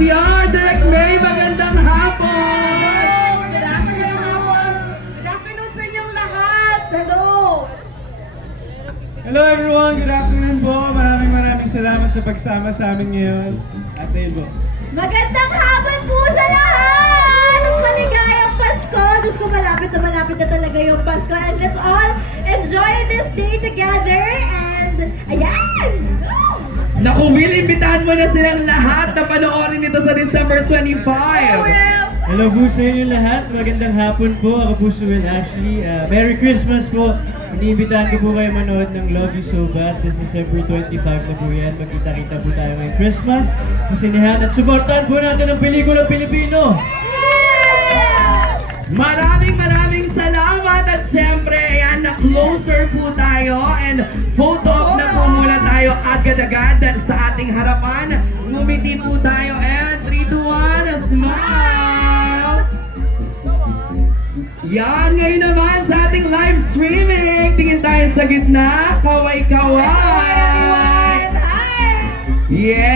Albion, Direct May, magandang hapon! Good afternoon sa inyong lahat. Hello. Hello everyone, good afternoon po. Maraming salamat sa pagsama sa amin ngayon. At ayun po. Magandang hapon po sa lahat! At maligayang Pasko! Diyos ko, malapit na talaga yung Pasko. And let's all enjoy this day together. And ayan! Naku, Will, imbitahan mo na silang lahat na panoorin ito sa December 25. Hello po sa inyo lahat. Magandang hapon po. Ako po si Will Ashley. Merry Christmas po. Iniimbitahan ko po kayo manood ng Love You So Bad. This December 25 na po yan. Magkita-kita po tayo ngayong Christmas sa sinehan. At suportahan po natin ang pelikulang Pilipino. Maraming salamat at syempre, ayan, na closer po tayo and photo op na po muna tayo agad-agad sa ating harapan. Ngumiti po tayo and 3, 2, 1, smile! Yan, ngayon naman sa ating live streaming, tingin tayo sa gitna, kaway-kaway! Hi! Yeah!